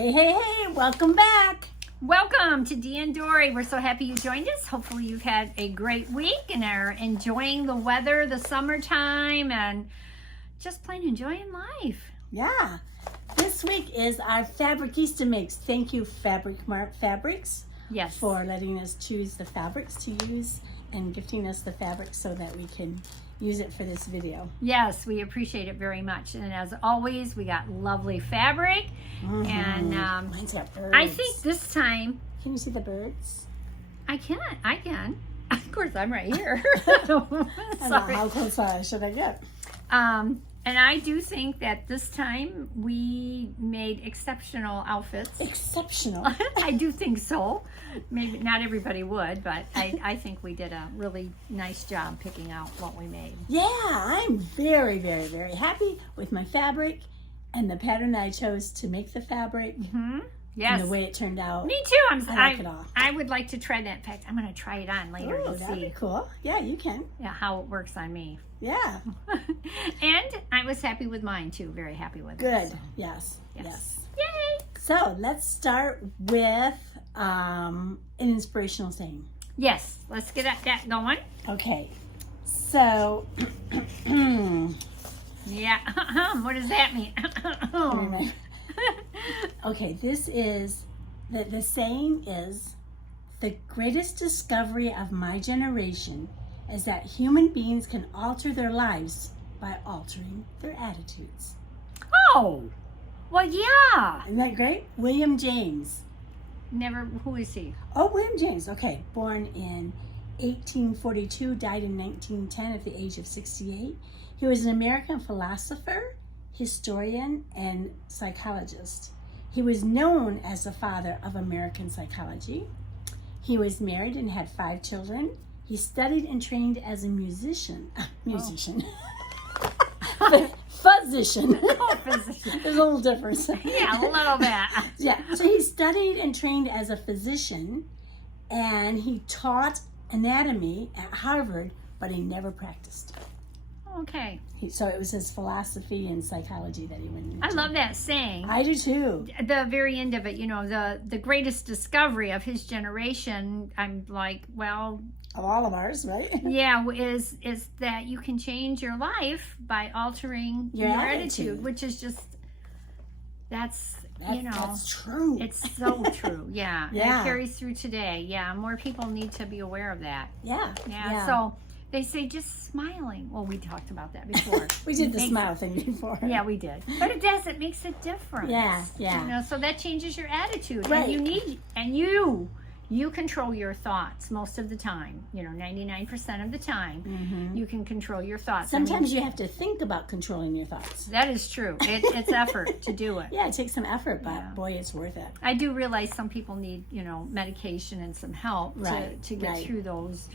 Hey, hey, hey, welcome back. Welcome to Dee and Dory. We're so happy you joined us. Hopefully you've had a great week and are enjoying the weather, the summertime, and just plain enjoying life. Yeah, this week is our fabricista mix. Thank you, Fabric Mart Fabrics, Yes. for letting us choose the fabrics to use and gifting us the fabrics so that we can use it for this video. Yes, we appreciate it very much. And as always, we got lovely fabric. And Mine's got birds. I think this time, Can you see the birds? I can. Of course, I'm right here. I don't know, Sorry. how close should I get? And I do think that this time we made exceptional outfits. Exceptional. I do think so. Maybe not everybody would, but I think we did a really nice job picking out what we made. Yeah, I'm very, very, very happy with my fabric and the pattern that I chose to make the fabric Yes. and the way it turned out. Me too. I like it all. I would like to try that. In fact, I'm going to try it on later Ooh, to that'd see be cool. Yeah, you can. how it works on me. Yeah. And I was happy with mine too. Very happy with it. Good. so. Yes. Yes. Yay! So let's start with an inspirational saying. Yes. Let's get that going. Okay. So, Yeah. What does that mean? okay, this is, the saying is, the greatest discovery of my generation is that human beings can alter their lives by altering their attitudes. Oh. Well, yeah. Isn't that great? William James. Never. Who is he? Oh, William James. Okay. Born in 1842, died in 1910 at the age of 68. He was an American philosopher, historian, and psychologist. He was known as the father of American psychology. He was married and had 5 children. He studied and trained as a musician. Physician. Physician. There's a little difference. Yeah, a little bit. Yeah, so he studied and trained as a physician, and he taught anatomy at Harvard, but he never practiced. Okay. So it was his philosophy and psychology that he went into. I love that saying. I do too. The very end of it, the greatest discovery of his generation, I'm like, well, Of all of ours, right? yeah, is that you can change your life by altering your attitude, which is just, that's true. it's so true. Yeah. Yeah. It carries through today. Yeah. More people need to be aware of that. Yeah. Yeah. So they say just smiling. Well, we talked about that before. We did the smile thing before. Yeah, we did. But it does. It makes a difference. Yeah, yeah. So that changes your attitude. Right. And you control your thoughts most of the time. 99% of the time, you can control your thoughts. Sometimes you have to think about controlling your thoughts. That is true. It's effort to do it. Yeah, it takes some effort, but boy, it's worth it. I do realize some people need, medication and some help to get through those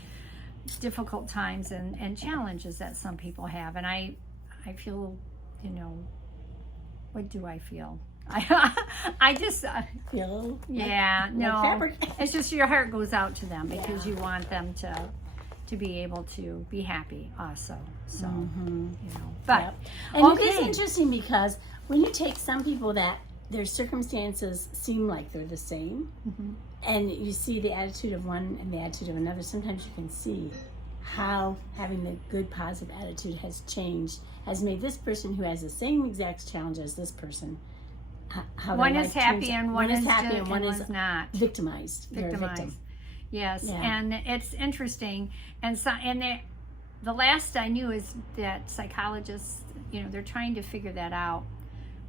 difficult times and challenges that some people have. And I feel, what do I feel? I just Feel no, fabric. it's just your heart goes out to them because you want them to be able to be happy also. So but And it is interesting because when you take some people that their circumstances seem like they're the same, and you see the attitude of one and the attitude of another, sometimes you can see how having the good positive attitude has made this person who has the same exact challenge as this person, how one is happy and one is happy and one is not victimized. They're a victim. Yes, and it's interesting. And so, the last I knew is that psychologists, they're trying to figure that out.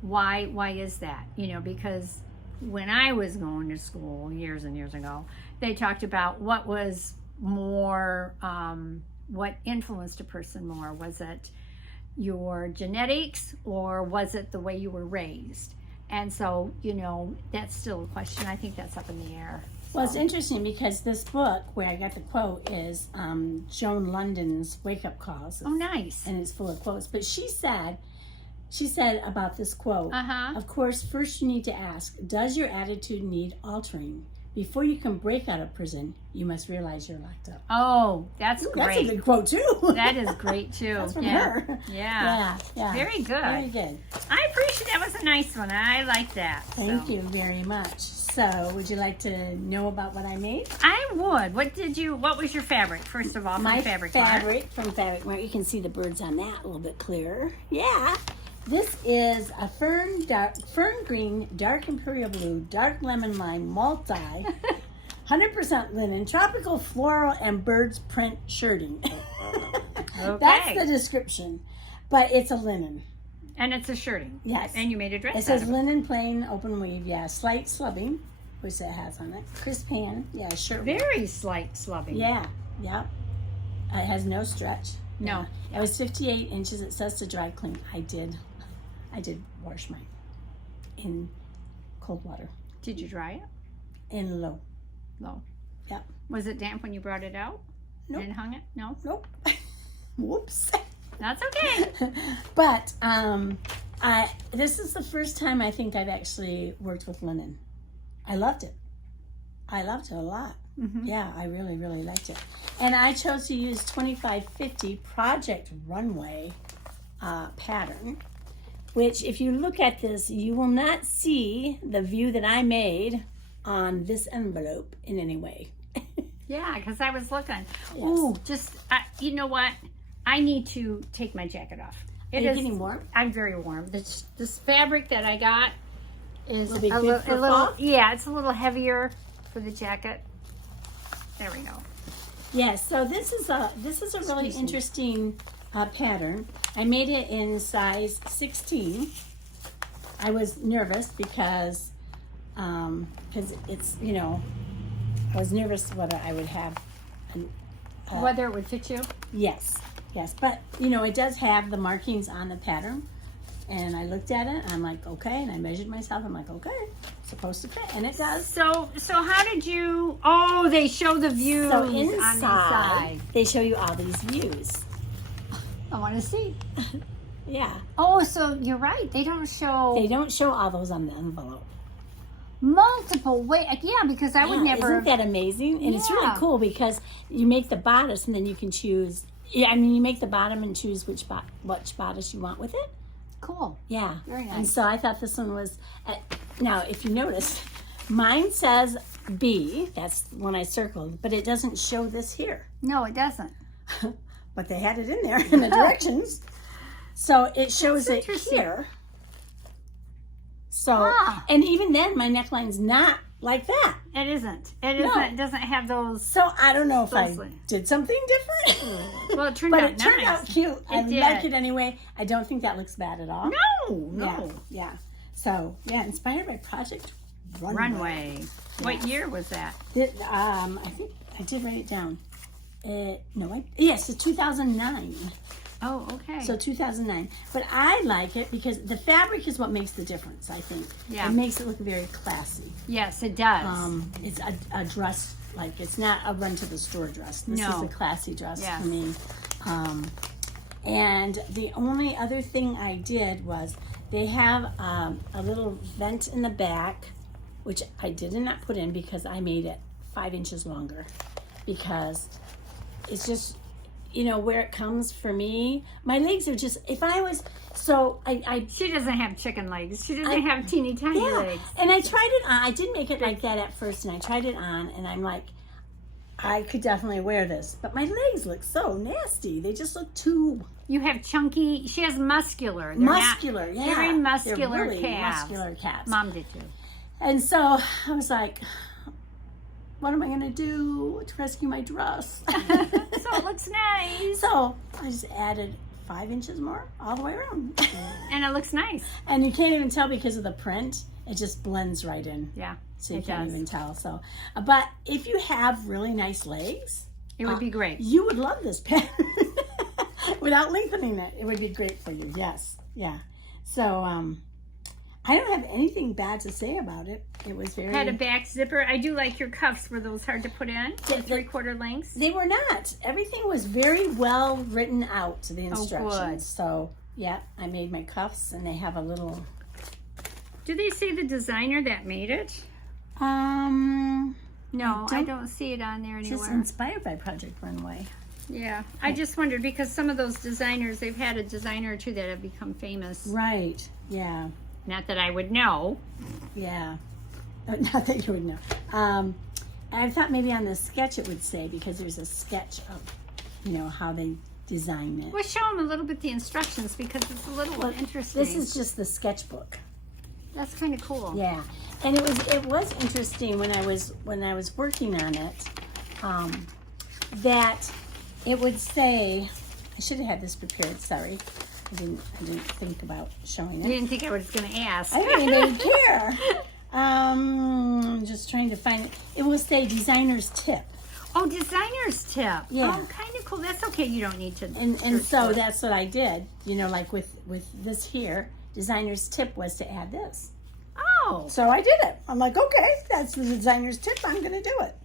Why is that? Because when I was going to school years and years ago, they talked about what was more, what influenced a person more. Was it your genetics or was it the way you were raised? And so, that's still a question. I think that's up in the air. Well, it's interesting because this book, where I got the quote, is Joan London's Wake Up Calls. Oh, nice. And it's full of quotes. But she said about this quote, Uh-huh. of course, first you need to ask, does your attitude need altering before you can break out of prison, you must realize you're locked up. Oh, that's Ooh, great. That's a good quote, too. That is great, too. That's from yeah. her. Yeah. Yeah. Very good. Very good. I appreciate that. Was a nice one. I like that. Thank you very much. So, would you like to know about what I made? I would. What was your fabric, first of all, from My Fabric Mart? from Fabric Mart. You can see the birds on that a little bit clearer. Yeah. This is a fern green, dark imperial blue, dark lemon lime, multi, 100% linen, tropical floral, and birds print shirting. Okay. That's the description. But it's a linen. And it's a shirting. Yes. And you made a dress It out says of it. linen, plain, open weave. Yeah, slight slubbing, which it has on it. Crisp hand. Yeah, shirt. Very slight slubbing. Yeah, yeah. It has no stretch. No. Yeah. It was 58 inches. It says to dry clean. I did wash mine in cold water. Did you dry it? In low. Low. Yep. Was it damp when you brought it out? Nope. And hung it? No? Nope. Whoops. That's okay. But this is the first time I think I've actually worked with linen. I loved it. I loved it a lot. Mm-hmm. Yeah, I really, really liked it. And I chose to use 2550 Project Runway pattern, which if you look at this, you will not see the view that I made on this envelope in any way. Yeah, because I was looking. Yes. Ooh, you know what? I need to take my jacket off. Are you getting warm? I'm very warm. This fabric that I got is Will be good for fall? yeah, it's a little heavier for the jacket. There we go. Yes, so this is a really interesting pattern. I made it in size 16. I was nervous because it's, you know, I was nervous whether I would have Whether it would fit you? Yes, but you know, it does have the markings on the pattern, and I looked at it and I'm like, okay, and I measured myself. I'm like, okay, it's supposed to fit, and it does. So how did you? Oh, they show the views So on the inside, side. they show you all these views. I want to see. Yeah. Oh, so you're right. They don't show. They don't show all those on the envelope. Multiple way. Yeah, because I would never. Isn't that amazing? And it's really Yeah. cool because you make the bodice and then you can choose. Yeah, I mean, you make the bottom and choose which bodice you want with it. Cool. Yeah. Very nice. And so I thought this one was. Now, if you notice, mine says B. That's when I circled, but it doesn't show this here. No, it doesn't. But they had it in there in the directions. So it shows That's it interesting. here. So, and even then, my neckline's not like that. It isn't. It isn't. No. It doesn't have those. So I don't know if I Those lines. did something different. Well, it turned But out it turned nice. out cute. I did. like it anyway. I don't think that looks bad at all. No. Yeah. So, yeah, inspired by Project Runway. What Yes. year was that? I think I did write it down. Yes, it's 2009. Oh, okay. So 2009. But I like it because the fabric is what makes the difference, I think. Yeah. It makes it look very classy. Yes, it does. It's a dress, like it's not a run to the store dress. This No. is a classy dress Yes. for me. And the only other thing I did was they have a little vent in the back, which I did not put in because I made it 5 inches longer. Because it's just, you know, where it comes for me. My legs are just, if I was, so I She doesn't have chicken legs. She doesn't have teeny tiny yeah. legs. And I tried it on. I did make it like that at first, and I tried it on, and I'm like, I could definitely wear this. But my legs look so nasty. They just look too You have chunky. She has muscular. They're muscular. Not, yeah. very muscular They're really calves. muscular calves. Mom did too. And so I was like, what am I going to do to rescue my dress? So it looks nice. So I just added 5 inches more all the way around. And it looks nice. And you can't even tell because of the print. It just blends right in. Yeah. So you It can't does. even tell. So, but if you have really nice legs, It would be great. you would love this pattern. Without lengthening it, it would be great for you. Yes. Yeah. So, I don't have anything bad to say about it. It was very... Had a back zipper. I do like your cuffs. Were those hard to put in? Yeah, The 3/4 lengths? They were not. Everything was very well written out, the instructions. good. So, yeah, I made my cuffs, and they have a little... Do they say the designer that made it? No, I don't see it on there It's anywhere. just inspired by Project Runway. Yeah, I just wondered because some of those designers, they've had a designer or two that have become famous. Right. Yeah. Not that I would know. Yeah. Not that you would know. I thought maybe on the sketch it would say, because there's a sketch of, how they design it. Well, show them a little bit the instructions because it's a little interesting. This is just the sketchbook. That's kind of cool. Yeah, and it was interesting when I was working on it, that it would say, I should have had this prepared. Sorry, I didn't think about showing You it. didn't think I was going to ask. I didn't even care. I'm just trying to find it. It will say designer's tip. Oh, designer's tip. Yeah. Oh, kind of cool. That's okay. You don't need to. And so that's what I did. Like with this here, designer's tip was to add this. Oh. So I did it. I'm like, okay, that's the designer's tip. I'm going to do it.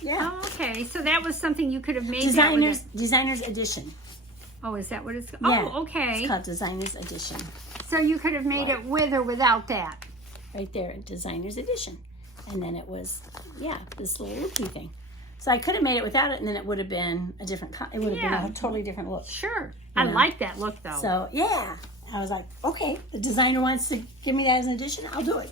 Yeah. Oh, okay. So that was something you could have made. Designer's edition. Oh, is that what it's? Yeah, Oh, okay. It's called designer's edition. So you could have made it with or without that. Right there, designer's edition. And then it was, this little loopy thing. So I could have made it without it, and then it would have been a different, it would have been a totally different look. Sure. I like that look, though. So, yeah. I was like, okay, the designer wants to give me that as an addition, I'll do it.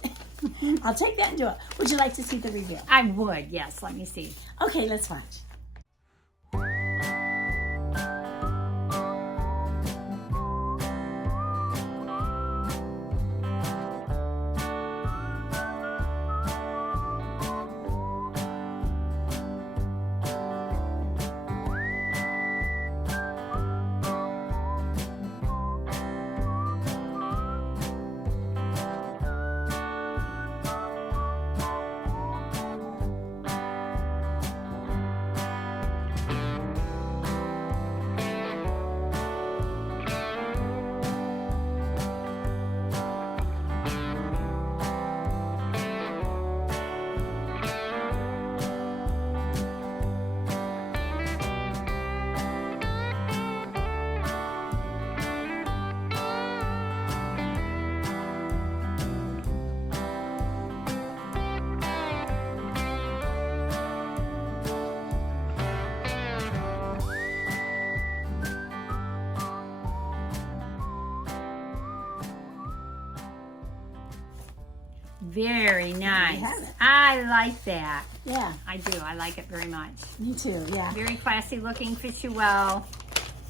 I'll take that and do it. Would you like to see the review? I would, yes. Let me see. Okay, let's watch. Very nice. have it. I like that. Yeah, I do. I like it very much. me too, yeah. Very classy looking, fits you well.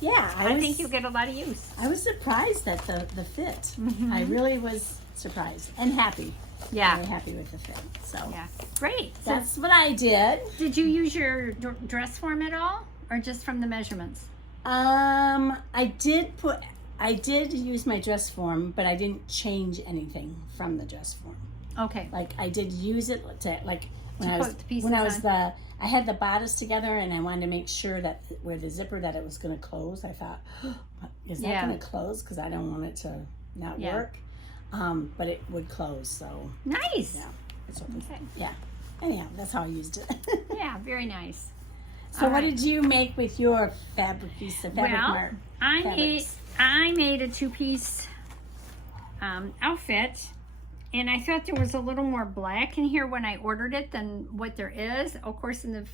Yeah, I think you'll get a lot of use. I was surprised at the fit. I really was surprised and happy. Yeah. Very happy with the fit. So Yeah. Great. So that's what I did. did you use your dress form at all, or just from the measurements? I did use my dress form, but I didn't change anything from the dress form. Okay. Like I did use it to when To I was put the pieces I had the bodice together, and I wanted to make sure that where the zipper that it was going to close. I thought, is that Yeah. going to close? Because I don't want it to not Yeah. work. But it would close. So Nice. yeah, it's okay. Okay. Yeah. Anyhow, that's how I used it. Yeah. Very nice. So All what right. did you make with your fabricista fabric Well, mart? I made a two-piece outfit, and I thought there was a little more black in here when I ordered it than what there is. Of course, in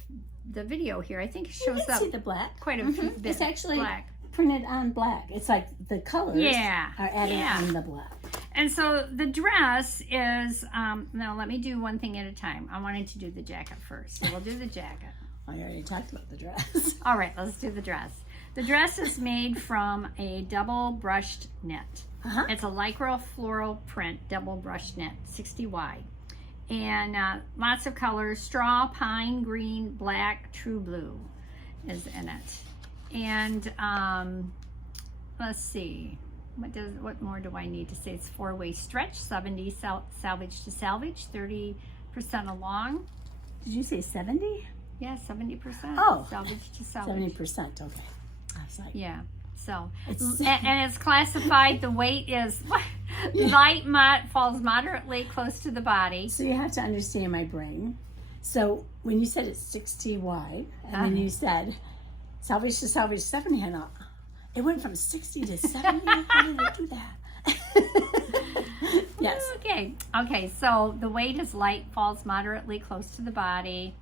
the video here, I think it You shows can up see the black. quite a few bits. It's actually black. printed on black. It's like the colors Yeah, are added yeah. on the black. And so the dress is, now let me do one thing at a time. I wanted to do the jacket first. So we'll do the jacket. I already talked about the dress. All right, let's do the dress. The dress is made from a double brushed knit. Uh-huh. It's a lycra floral print double brushed knit, 60 wide. And lots of colors, straw, pine, green, black, true blue is in it. And let's see, what more do I need to say? It's 4-way stretch, 70 salvage to salvage, 30% along. Did you say 70? Yeah, 70%. Oh. Salvage to salvage. 70%, okay. I was like, Yeah. So, It's- and it's classified, the weight is light, falls moderately close to the body. so you have to understand my brain. So when you said it's 60 wide, and then you said salvage to salvage 70, and it went from 60 to 70. How did it do that? Yes. Okay, so the weight is light, falls moderately close to the body,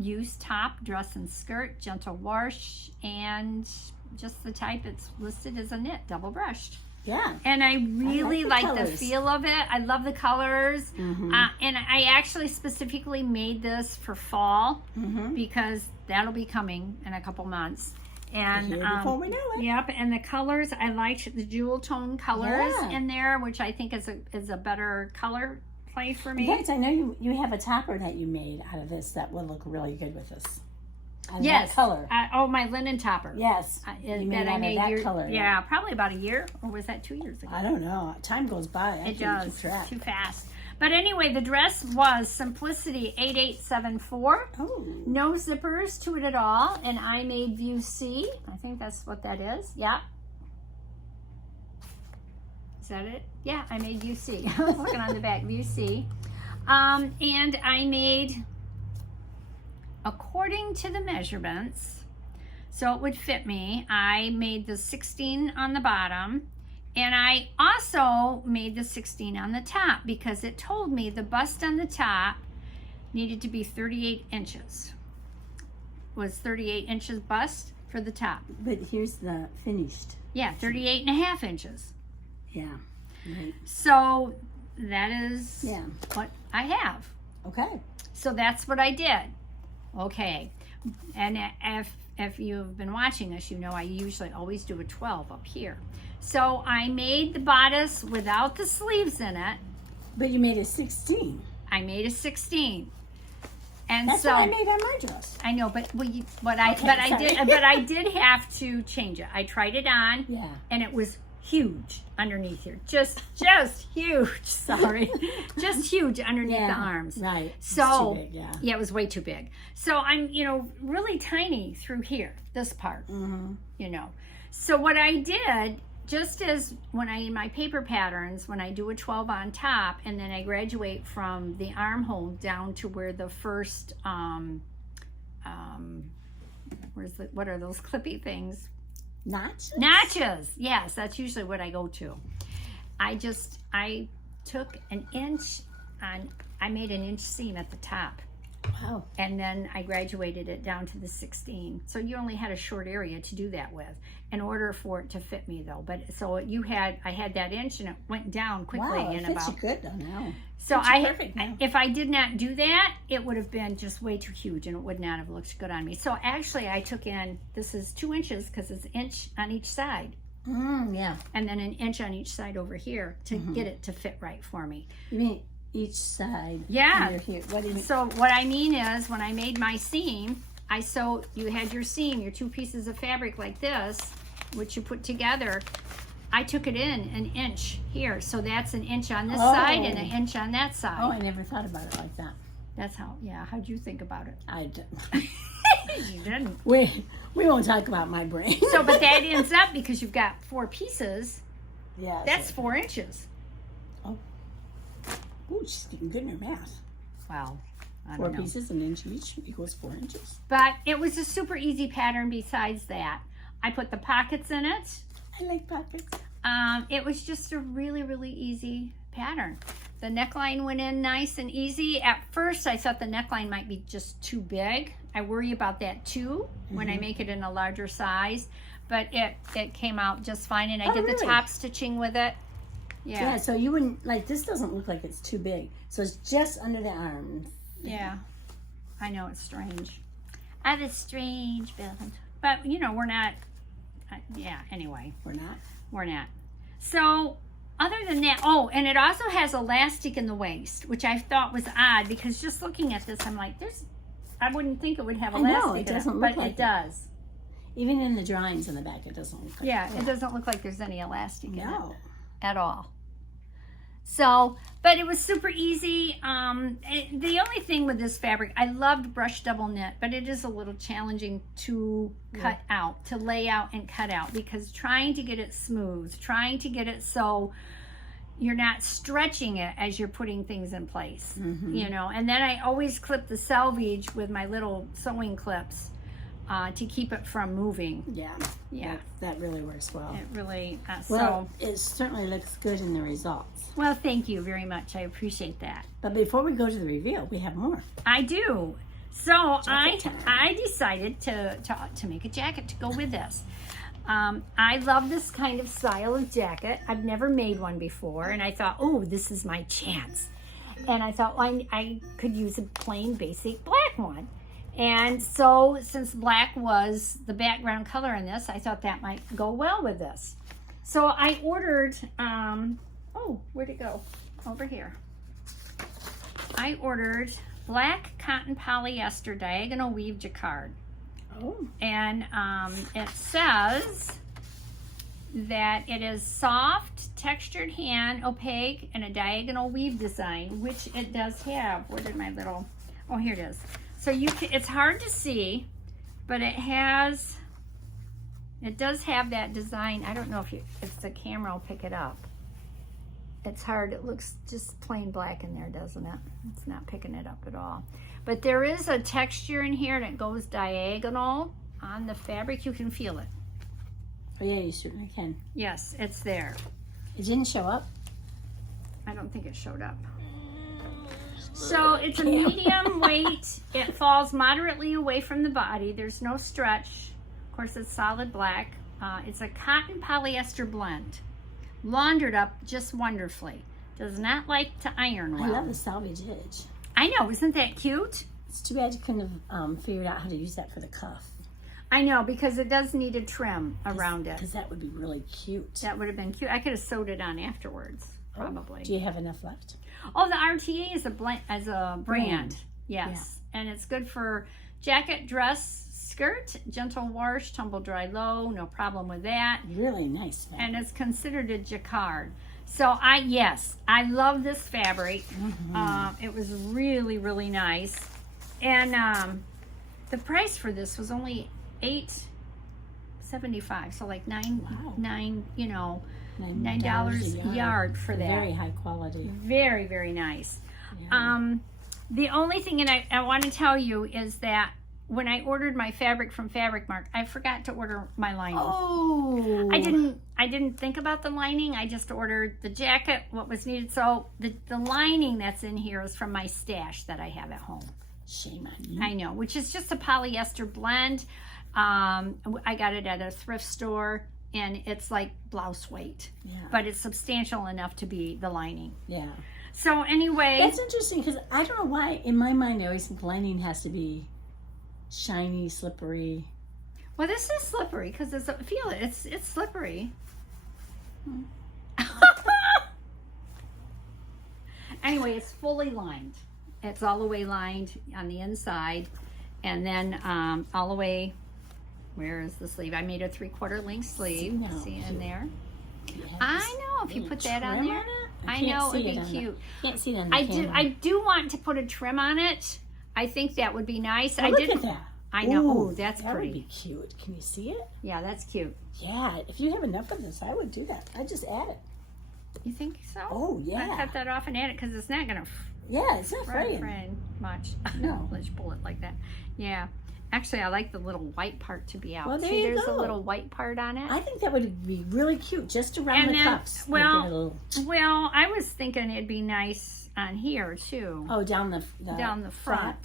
Used top, dress and skirt, gentle wash, and just the type it's listed as a knit, double brushed. Yeah. And I really like the colors. feel of it. I love the colors. Mm-hmm. And I actually specifically made this for fall because that'll be coming in a couple months. And before we know it. Yep, and the colors, I liked the jewel tone colors Yeah. in there, which I think is a better color play for me. In fact, I know you have a topper that you made out of this that would look really good with this. And Yes. that color. My linen topper. Yes. You made out of that color. Yeah, probably about a year, or was that 2 years ago? I don't know. Time goes by. It does. Keep track. Too fast. But anyway, the dress was Simplicity 8874. Oh. No zippers to it at all. And I made view C. I think that's what that is. Yeah. Is that it? Yeah, I made view C. I was looking on the back, view C. And I made, according to the measurements, so it would fit me, I made the 16 on the bottom. And I also made the 16 on the top because it told me the bust on the top needed to be 38 inches. Was 38 inches bust for the top. But here's the finished. Yeah, 38 and a half inches. Yeah. Right. So that is Yeah. what I have. Okay. So that's what I did. Okay. And if you've been watching us, you know I usually always do a 12 up here. So I made the bodice without the sleeves in it. But you made a 16. I made a 16. And That's so what I made on my dress. I know, but sorry. I did have to change it. I tried it on, Yeah. and it was huge underneath here, just huge. Sorry, just huge underneath the arms. Right. So It's too big, yeah, it was way too big. So I'm really tiny through here, this part. Mm-hmm. So what I did, just as when I in my paper patterns, when I do a 12 on top, and then I graduate from the armhole down to where the first what are those clippy things? Notches. Yes, that's usually what I go to. I took an inch I made an inch seam at the top. Wow. And then I graduated it down to the 16. So you only had a short area to do that with in order for it to fit me though. But so I had that inch and it went down quickly. Wow, it fits you good though now. So Perfect now. if I did not do that, it would have been just way too huge and it would not have looked good on me. So actually I took in, this is 2 inches because it's an inch on each side. Yeah. And then an inch on each side over here to get it to fit right for me. You mean each side? Yeah. Under here. What do you mean? So what I mean is when I made my seam, you had your seam, your 2 pieces of fabric like this, which you put together. I took it in an inch here. So that's an inch on this side and an inch on that side. Oh, I never thought about it like that. That's how, how'd you think about it? I didn't. You didn't. We won't talk about my brain. So, but that ends up because you've got 4 pieces. Yeah. That's 4 inches. Oh. Ooh, she's getting good in her math. Wow. I 4 don't know. pieces, an inch each equals 4 inches. But it was a super easy pattern besides that. I put the pockets in it. I like pockets. It was just a really, really easy pattern. The neckline went in nice and easy. At first, I thought the neckline might be just too big. I worry about that too when I make it in a larger size. But it came out just fine, and I did the top stitching with it. Yeah, so you wouldn't, like, this doesn't look like it's too big. So it's just under the arm. Yeah. I know, it's strange. I have a strange build. But, we're not, anyway. We're not. So, other than that, and it also has elastic in the waist, which I thought was odd because just looking at this, I'm like, I wouldn't think it would have elastic. No, it doesn't look like it does. Even in the drawings in the back, it doesn't look like it doesn't look like there's any elastic in it at all. So, but it was super easy. The only thing with this fabric, I loved brush double knit, but it is a little challenging to cut out, to lay out and cut out, because trying to get it smooth, trying to get it so you're not stretching it as you're putting things in place, and then I always clip the selvage with my little sewing clips to keep it from moving. Yeah. That really works well. It really, well, it certainly looks good in the results. Well, thank you very much. I appreciate that. But before we go to the reveal, we have more. I do. So Jacket time. I decided to make a jacket to go with this. I love this kind of style of jacket. I've never made one before, and I thought, oh, this is my chance. And I thought, well, I could use a plain, basic black one. And so, since black was the background color in this, I thought that might go well with this. So I ordered, oh, where'd it go? Over here. I ordered black cotton polyester diagonal weave jacquard. Oh. And it says that it is soft, textured hand, opaque, and a diagonal weave design, which it does have. Where did my little, oh, here it is. So it's hard to see, but it does have that design. I don't know if the camera will pick it up. It's hard. It looks just plain black in there, doesn't it? It's not picking it up at all. But there is a texture in here, and it goes diagonal on the fabric. You can feel it. Oh yeah, you certainly can. Yes, it's there. It didn't show up. I don't think it showed up. So it's a medium weight. It falls moderately away from the body. There's no stretch. Of course, it's solid black. It's a cotton polyester blend. Laundered up just wonderfully. Does not like to iron well. I love the selvage edge. I know, isn't that cute? It's too bad you couldn't have figured out how to use that for the cuff. I know, because it does need a trim around it. Because that would be really cute. That would have been cute. I could have sewed it on afterwards, probably. Oh, do you have enough left? Oh, the RTA is a brand. Yes. Yeah. And it's good for jacket, dress, skirt, gentle wash, tumble dry low, no problem with that. Really nice fabric. And it's considered a jacquard. So I love this fabric. Mm-hmm. It was really, really nice. And the price for this was only $8.75. So like $9, $9 a yard for that. Very high quality. Very, very nice. Yeah. The only thing, and I want to tell you, is that when I ordered my fabric from Fabric Mart, I forgot to order my lining. Oh. I didn't think about the lining. I just ordered the jacket, what was needed. So the lining that's in here is from my stash that I have at home. Shame on you. I know, which is just a polyester blend. I got it at a thrift store, and it's like blouse weight. Yeah. But it's substantial enough to be the lining. Yeah. So anyway. That's interesting, because I don't know why, in my mind, I always think lining has to be shiny, slippery. Well, this is slippery because feel it. It's slippery. Anyway, it's fully lined. It's all the way lined on the inside, and then all the way. Where is the sleeve? I made a 3/4 length sleeve. See in there? I know. If you put that on there, I know it'd be cute. Can't see it on the camera. I do want to put a trim on it. I think that would be nice. Oh, look at that. I know. Ooh, oh, that's that pretty. That would be cute. Can you see it? Yeah, that's cute. Yeah, if you have enough of this, I would do that. I'd just add it. You think so? Oh, yeah. I'd cut that off and add it because it's not going to it's not fraying much. No. Let's pull it like that. Yeah. Actually, I like the little white part to be out. Well, there's a little white part on it. I think that would be really cute, just around the cuffs. Well, I was thinking it'd be nice on here too. Oh, down the front.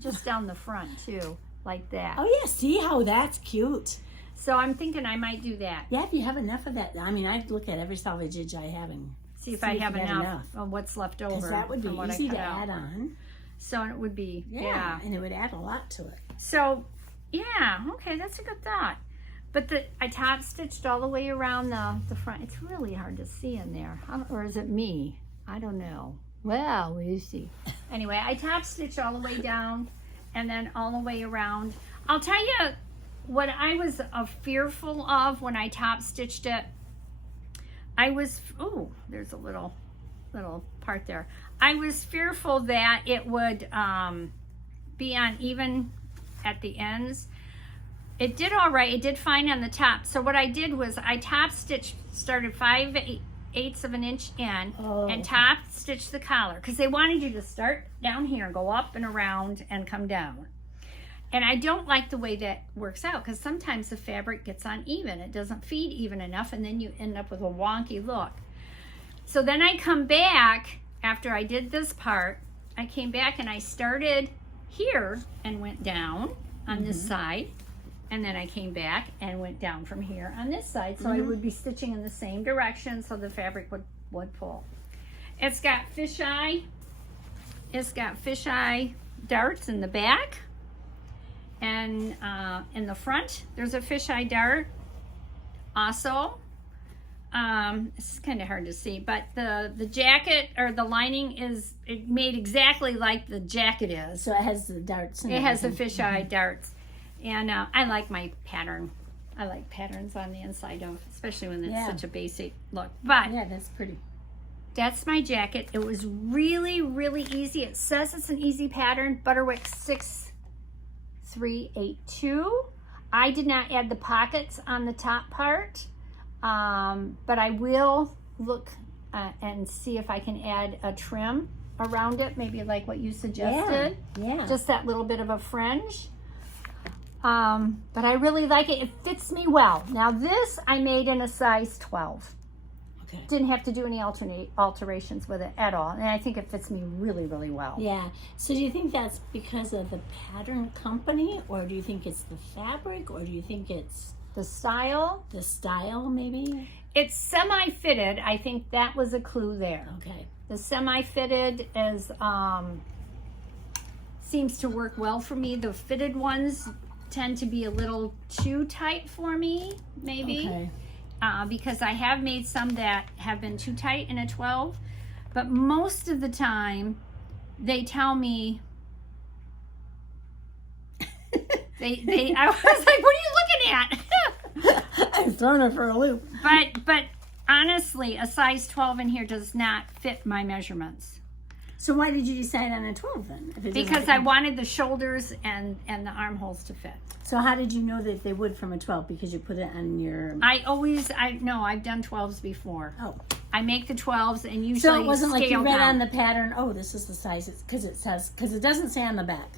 Just down the front too, like that. Oh yeah, see how that's cute. So I'm thinking I might do that. Yeah, if you have enough of that. I mean, I'd look at every salvage edge I have and see if I have enough of what's left over. Because that would be easy to add on. So it would be, and it would add a lot to it. So, yeah, okay, that's a good thought. But I top stitched all the way around the front. It's really hard to see in there. Or is it me? I don't know. Well, we'll see. Anyway, I top stitched all the way down and then all the way around. I'll tell you what I was fearful of when I top stitched it. I was, there's a little part there. I was fearful that it would be uneven at the ends. It did all right. It did fine on the top. So what I did was I top stitched, started 5/8 of an inch in, and top stitched the collar because they wanted you to start down here, go up and around, and come down. And I don't like the way that works out because sometimes the fabric gets uneven. It doesn't feed even enough, and then you end up with a wonky look. So then I come back, after I did this part, I came back and I started here and went down on this side, and then I came back and went down from here on this side, so I would be stitching in the same direction so the fabric would pull. It's got fisheye darts in the back, and in the front there's a fisheye dart also. It's kind of hard to see, but the jacket or the lining is made exactly like the jacket is. So it has the darts in it. It has the fisheye darts, and I like my pattern. I like patterns on the inside of, especially when it's such a basic look. But yeah, that's pretty. That's my jacket. It was really, really easy. It says it's an easy pattern, Butterwick 6382. I did not add the pockets on the top part, but I will look and see if I can add a trim around it, maybe like what you suggested. Yeah. Just that little bit of a fringe. But I really like it. It fits me well. Now this I made in a size 12. Okay. Didn't have to do any alterations with it at all, and I think it fits me really, really well. Yeah. So do you think that's because of the pattern company, or do you think it's the fabric, or do you think it's The style? the style maybe? It's semi-fitted. I think that was a clue there. Okay. The semi-fitted is seems to work well for me. The fitted ones tend to be a little too tight for me, maybe. Okay. Because I have made some that have been too tight in a 12, but most of the time they tell me I was like, what are you looking at? I've thrown her for a loop. but honestly, a size 12 in here does not fit my measurements. So why did you decide on a 12 then? If it doesn't Because fit? I wanted the shoulders and the armholes to fit. So how did you know that they would from a 12? Because you put it on your... I've done 12s before. Oh. I make the 12s and usually So it wasn't like you scale read down. on the pattern, oh, this is the size, because it doesn't say on the back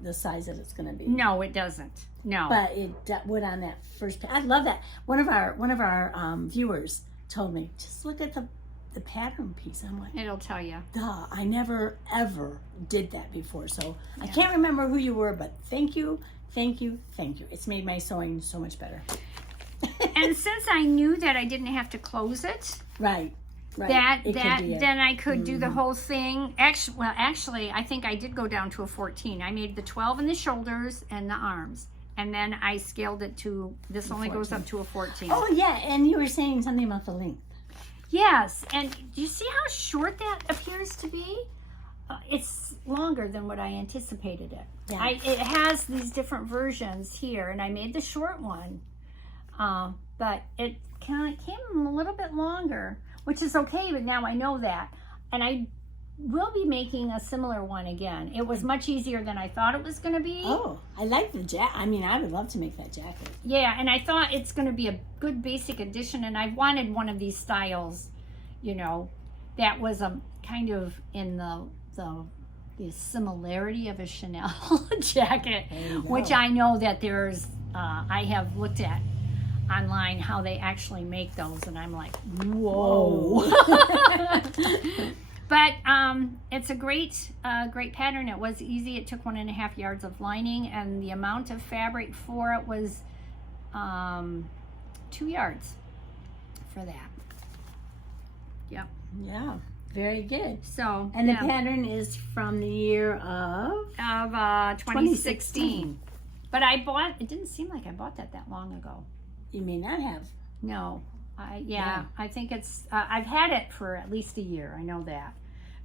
the size that it's going to be. No, it doesn't. No. But it would on that first page. I love that. One of our viewers told me, just look at the pattern piece. I'm like, It'll tell you. duh, I never ever did that before. So I can't remember who you were, but thank you. It's made my sewing so much better. And since I knew that I didn't have to close it, Right. then I could do the whole thing. Actually, I think I did go down to a 14. I made the 12 in the shoulders and the arms, and then I scaled it to, this only goes up to a 14. Oh yeah, and you were saying something about the length. Yes, and do you see how short that appears to be? It's longer than what I anticipated it. Yeah. It has these different versions here, and I made the short one, but it came a little bit longer, which is okay, but now I know that. And I will be making a similar one again. It was much easier than I thought it was going to be. Oh, I like the jacket. I mean, I would love to make that jacket. Yeah, and I thought it's going to be a good basic addition, and I wanted one of these styles, that was kind of in the similarity of a Chanel jacket, which I know that there's, I have looked at online how they actually make those, and I'm like, whoa. But it's a great pattern. It was easy. It took 1.5 yards of lining, and the amount of fabric for it was 2 yards for that. Yep. Yeah, very good. So, And the pattern is from the year of 2016. But it didn't seem like I bought that long ago. You may not have. No. I think it's, I've had it for at least a year. I know that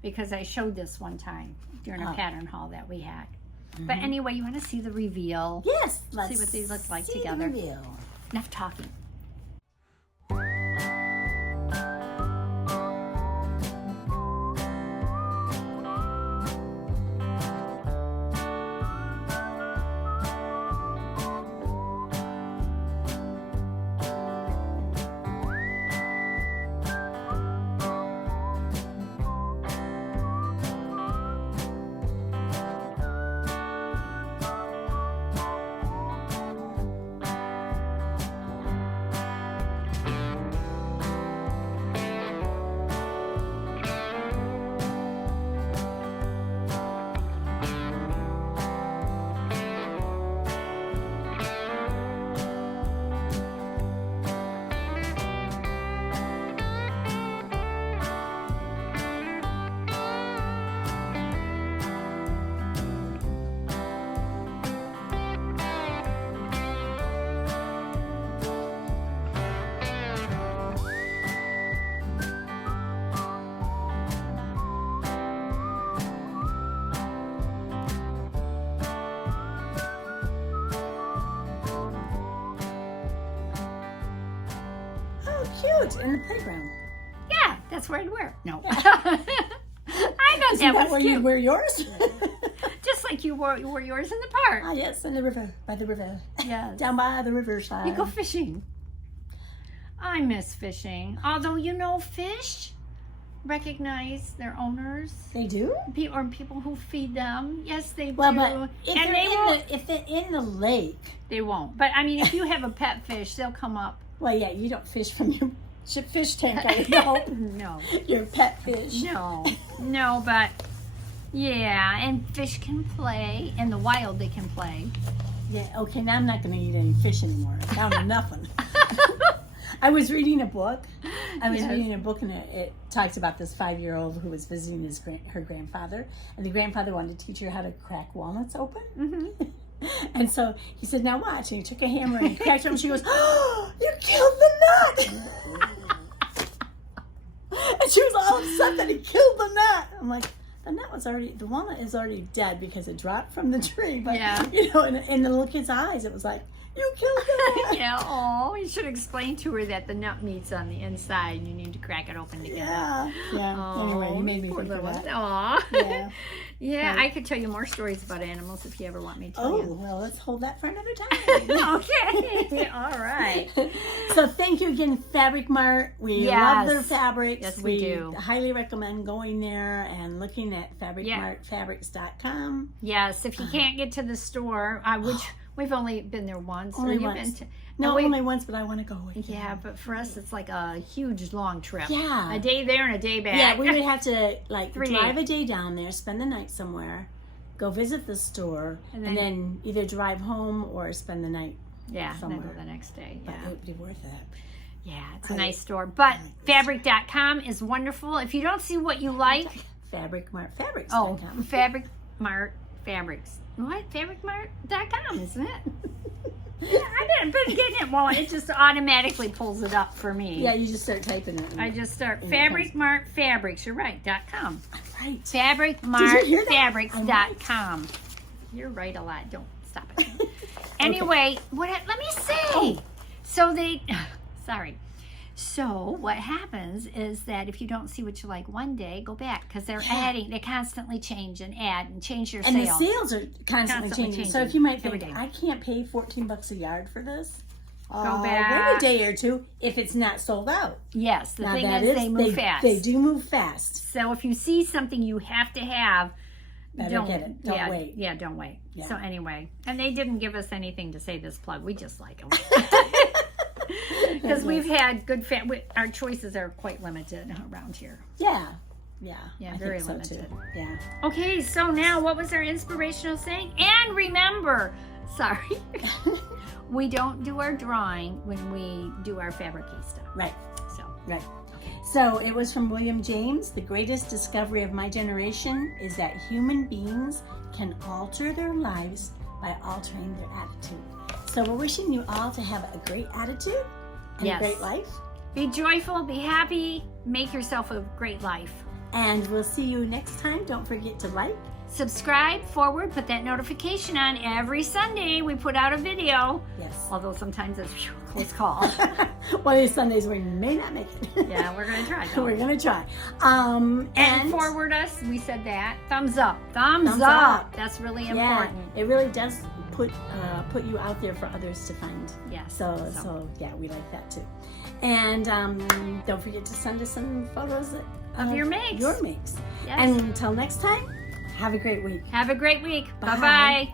because I showed this one time during a pattern haul that we had. But anyway, you want to see the reveal? Yes, let's see what these look like see together. The reveal. Enough talking. What, in the playground? Yeah, that's where I'd wear it. No. I thought Isn't that that was where cute. you wear yours? Just like you wore yours in the park. Ah, yes, in the river, by the river. Yes. Down by the riverside. You go fishing. I miss fishing. Although, fish recognize their owners. They do? Or people who feed them. Yes, they Well, do. but if they're in the lake. They won't. But, I mean, if you have a pet fish, they'll come up. Well, yeah, you don't fish from your fish tank, I know. No. Your pet fish. No, but, yeah, and fish can play. In the wild, they can play. Yeah, okay, now I'm not going to eat any fish anymore. I found nothing. I was reading a book. And it talks about this 5-year-old who was visiting her grandfather, and the grandfather wanted to teach her how to crack walnuts open. Mm-hmm. And so he said, "Now watch." And he took a hammer and he cracked it, and she goes, "Oh, you killed the nut!" And she was all upset that he killed the nut. I'm like, the walnut is already dead because it dropped from the tree. But in the little kid's eyes, it was like, "You killed the nut." Yeah, you should explain to her that the nut meat's on the inside and you need to crack it open together. Yeah. Anyway, you made me think of that. Aw. Yeah, I could tell you more stories about animals if you ever want me to. Oh, well, let's hold that for another time. Okay. All right. So thank you again, Fabric Mart. We love their fabrics. Yes, we do. Highly recommend going there and looking at fabricmartfabrics.com. Yes, if you can't get to the store, which we've only been there once. Only once. Only once, but I want to go again. Yeah, but for us, it's like a huge, long trip. Yeah. A day there and a day back. Yeah, we would have to drive a day down there, spend the night somewhere, go visit the store, and then either drive home or spend the night somewhere. And then go the next day. Yeah. But it would be worth it. Yeah, it's a nice store. But fabric.com is wonderful. If you don't see what you like... Fabricmartfabrics.com. Oh, Fabric Mart Fabrics. What? Fabricmart.com, isn't it? Yeah, I've been getting it. Well, it just automatically pulls it up for me. Yeah, you just start typing it. I just start Fabric Mart Fabrics. You're right. .com. Right. Fabricmartfabrics.com. You're right a lot. Don't stop it. Anyway, let me say. So what happens is that if you don't see what you like one day, go back because they're adding. They constantly change and add and change their sales. And the sales are constantly changing. So if you might think, I can't pay $14 a yard for this. Go back. Wait a day or two if it's not sold out. Yes, the thing is they move fast. They do move fast. So if you see something you have to have, don't get it. Don't wait. Yeah, don't wait. Yeah. So anyway, and they didn't give us anything to say this plug. We just like them. Because we've had good our choices are quite limited around here. Yeah, very limited. Too. Yeah. Okay, so now what was our inspirational saying? And remember, we don't do our drawing when we do our fabricista. Right. Okay. So it was from William James. The greatest discovery of my generation is that human beings can alter their lives by altering their attitude. So we're wishing you all to have a great attitude and a great life. Be joyful, be happy, make yourself a great life. And we'll see you next time. Don't forget to like, subscribe, put that notification on. Every Sunday we put out a video. Yes. Although sometimes it's a close call. One of these Sundays we may not make it. Yeah, we're going to try though. We're going to try. And forward us, we said that. Thumbs up. Thumbs up. That's really important. It really does put you out there for others to find. Yeah. So we like that too. And don't forget to send us some photos of your makes. Yes. And until next time, have a great week. Have a great week. Bye-bye.